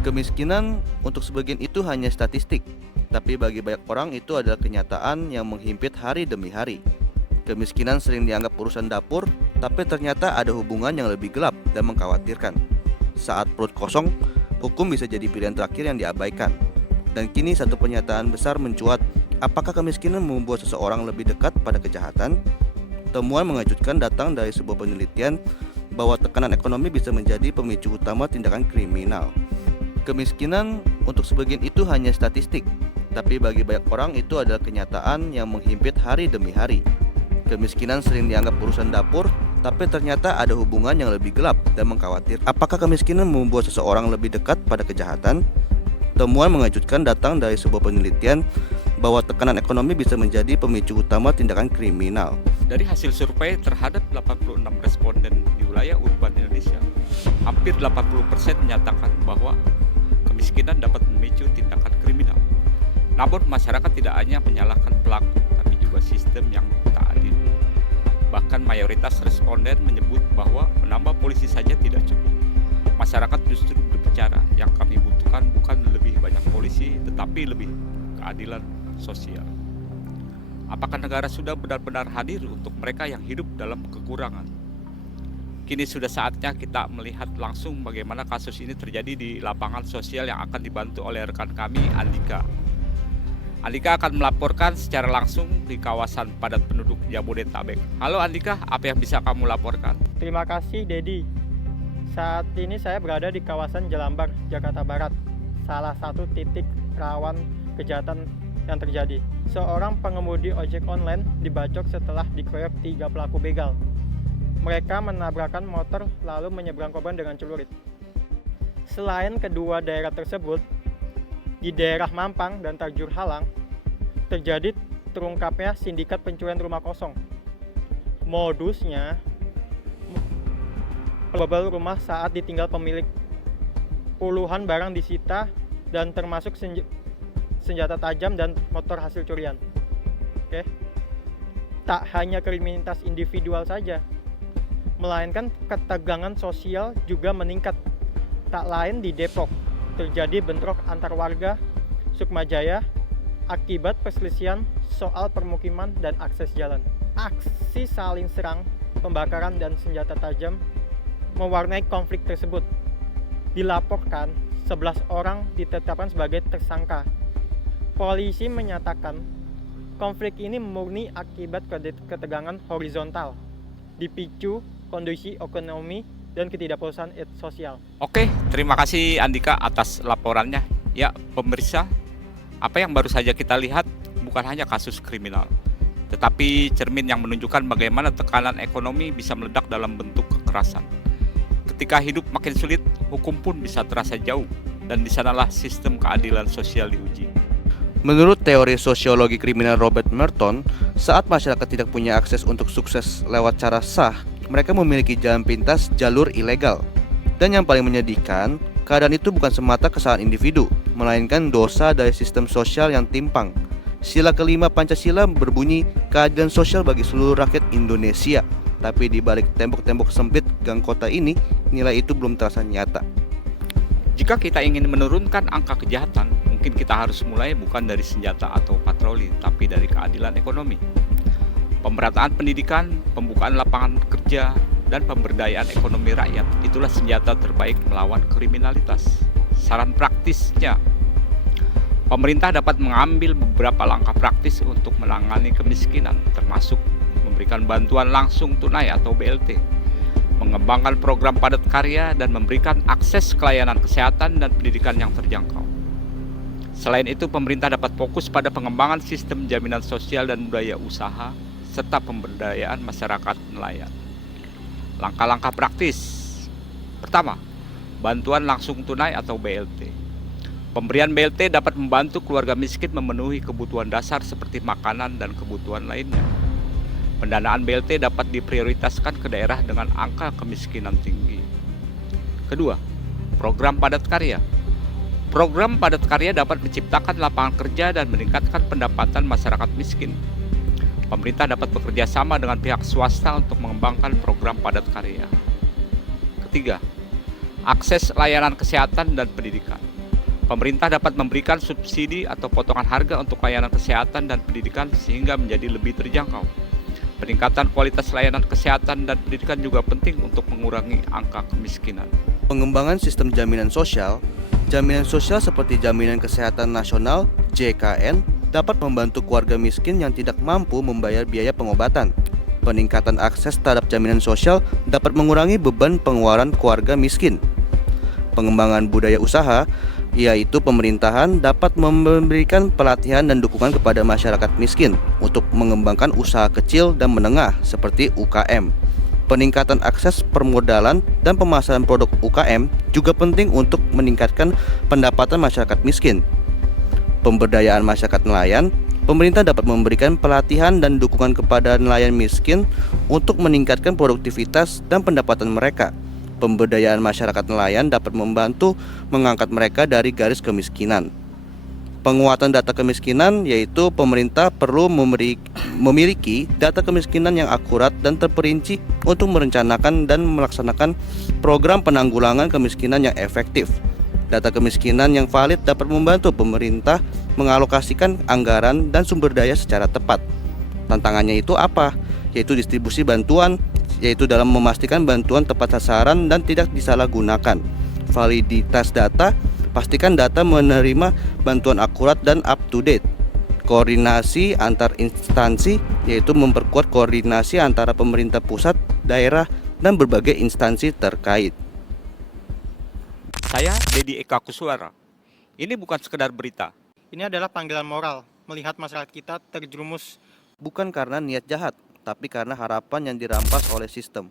Kemiskinan untuk sebagian itu hanya statistik, tapi bagi banyak orang itu adalah kenyataan yang menghimpit hari demi hari. Kemiskinan sering dianggap urusan dapur, tapi ternyata ada hubungan yang lebih gelap dan mengkhawatirkan. Saat perut kosong, hukum bisa jadi pilihan terakhir yang diabaikan. Dan kini satu pernyataan besar mencuat, apakah kemiskinan membuat seseorang lebih dekat pada kejahatan? Temuan mengejutkan datang dari sebuah penelitian bahwa tekanan ekonomi bisa menjadi pemicu utama tindakan kriminal. Kemiskinan untuk sebagian itu hanya statistik, tapi bagi banyak orang itu adalah kenyataan yang menghimpit hari demi hari. Kemiskinan sering dianggap urusan dapur, tapi ternyata ada hubungan yang lebih gelap dan mengkhawatirkan. Apakah kemiskinan membuat seseorang lebih dekat pada kejahatan? Temuan mengejutkan datang dari sebuah penelitian bahwa tekanan ekonomi bisa menjadi pemicu utama tindakan kriminal. Dari hasil survei terhadap 86 responden di wilayah urban Indonesia, hampir 80% menyatakan bahwa kemiskinan dapat memicu tindakan kriminal. Namun masyarakat tidak hanya menyalahkan pelaku, tapi juga sistem yang tak adil. Bahkan mayoritas responden menyebut bahwa menambah polisi saja tidak cukup. Masyarakat justru berbicara, yang kami butuhkan bukan lebih banyak polisi, tetapi lebih keadilan sosial. Apakah negara sudah benar-benar hadir untuk mereka yang hidup dalam kekurangan? Kini sudah saatnya kita melihat langsung bagaimana kasus ini terjadi di lapangan sosial yang akan dibantu oleh rekan kami, Andika. Andika akan melaporkan secara langsung di kawasan padat penduduk Jabodetabek. Halo Andika, apa yang bisa kamu laporkan? Terima kasih, Dedi. Saat ini saya berada di kawasan Jelambar, Jakarta Barat, salah satu titik rawan kejahatan yang terjadi. Seorang pengemudi ojek online dibacok setelah dikeroyok 3 pelaku begal. Mereka menabrakkan motor lalu menyeberang korban dengan celurit. Selain kedua daerah tersebut, di daerah Mampang dan Tajur Halang, terjadi terungkapnya sindikat pencurian rumah kosong. Modusnya, membobol rumah saat ditinggal pemilik. Puluhan barang disita dan termasuk senjata tajam dan motor hasil curian. Oke. Tak hanya kriminalitas individual saja, melainkan ketegangan sosial juga meningkat. Tak lain di Depok, terjadi bentrok antar warga Sukmajaya akibat perselisihan soal permukiman dan akses jalan. Aksi saling serang, pembakaran dan senjata tajam mewarnai konflik tersebut. Dilaporkan 11 orang ditetapkan sebagai tersangka. Polisi menyatakan konflik ini murni akibat ketegangan horizontal, dipicu kondisi ekonomi dan ketidakpuasan sosial. Oke, terima kasih Andika atas laporannya. Ya, pemirsa, apa yang baru saja kita lihat bukan hanya kasus kriminal, tetapi cermin yang menunjukkan bagaimana tekanan ekonomi bisa meledak dalam bentuk kekerasan. Ketika hidup makin sulit, hukum pun bisa terasa jauh, dan di sanalah sistem keadilan sosial diuji. Menurut teori sosiologi kriminal Robert Merton, saat masyarakat tidak punya akses untuk sukses lewat cara sah, mereka memiliki jalan pintas jalur ilegal. Dan yang paling menyedihkan, keadaan itu bukan semata kesalahan individu, melainkan dosa dari sistem sosial yang timpang. Sila kelima Pancasila berbunyi keadilan sosial bagi seluruh rakyat Indonesia. Tapi di balik tembok-tembok sempit gang kota ini, nilai itu belum terasa nyata. Jika kita ingin menurunkan angka kejahatan, mungkin kita harus mulai bukan dari senjata atau patroli, tapi dari keadilan ekonomi. Pemerataan pendidikan, pembukaan lapangan kerja, dan pemberdayaan ekonomi rakyat, itulah senjata terbaik melawan kriminalitas. Saran praktisnya, pemerintah dapat mengambil beberapa langkah praktis untuk menangani kemiskinan, termasuk memberikan bantuan langsung tunai atau BLT, mengembangkan program padat karya, dan memberikan akses ke layanan kesehatan dan pendidikan yang terjangkau. Selain itu, pemerintah dapat fokus pada pengembangan sistem jaminan sosial dan budaya usaha, serta pemberdayaan masyarakat nelayan. Langkah-langkah praktis. Pertama, bantuan langsung tunai atau BLT. Pemberian BLT dapat membantu keluarga miskin memenuhi kebutuhan dasar seperti makanan dan kebutuhan lainnya. Pendanaan BLT dapat diprioritaskan ke daerah dengan angka kemiskinan tinggi. Kedua, program padat karya. Program padat karya dapat menciptakan lapangan kerja dan meningkatkan pendapatan masyarakat miskin. Pemerintah dapat bekerja sama dengan pihak swasta untuk mengembangkan program padat karya. Ketiga, akses layanan kesehatan dan pendidikan. Pemerintah dapat memberikan subsidi atau potongan harga untuk layanan kesehatan dan pendidikan sehingga menjadi lebih terjangkau. Peningkatan kualitas layanan kesehatan dan pendidikan juga penting untuk mengurangi angka kemiskinan. Pengembangan sistem jaminan sosial seperti Jaminan Kesehatan Nasional (JKN) dapat membantu keluarga miskin yang tidak mampu membayar biaya pengobatan. Peningkatan akses terhadap jaminan sosial dapat mengurangi beban pengeluaran keluarga miskin. Pengembangan budaya usaha, yaitu pemerintahan dapat memberikan pelatihan dan dukungan kepada masyarakat miskin untuk mengembangkan usaha kecil dan menengah seperti UKM. Peningkatan akses permodalan dan pemasaran produk UKM juga penting untuk meningkatkan pendapatan masyarakat miskin. Pemberdayaan masyarakat nelayan, pemerintah dapat memberikan pelatihan dan dukungan kepada nelayan miskin untuk meningkatkan produktivitas dan pendapatan mereka. Pemberdayaan masyarakat nelayan dapat membantu mengangkat mereka dari garis kemiskinan. Penguatan data kemiskinan, yaitu pemerintah perlu memiliki data kemiskinan yang akurat dan terperinci untuk merencanakan dan melaksanakan program penanggulangan kemiskinan yang efektif. Data kemiskinan yang valid dapat membantu pemerintah mengalokasikan anggaran dan sumber daya secara tepat. Tantangannya itu apa? Yaitu distribusi bantuan, yaitu dalam memastikan bantuan tepat sasaran dan tidak disalahgunakan. Validitas data, pastikan data menerima bantuan akurat dan up to date. Koordinasi antar instansi, yaitu memperkuat koordinasi antara pemerintah pusat, daerah, dan berbagai instansi terkait. Saya Dedi Eka Kuswara. Ini bukan sekedar berita. Ini adalah panggilan moral melihat masyarakat kita terjerumus Bukan karena niat jahat, tapi karena harapan yang dirampas oleh sistem.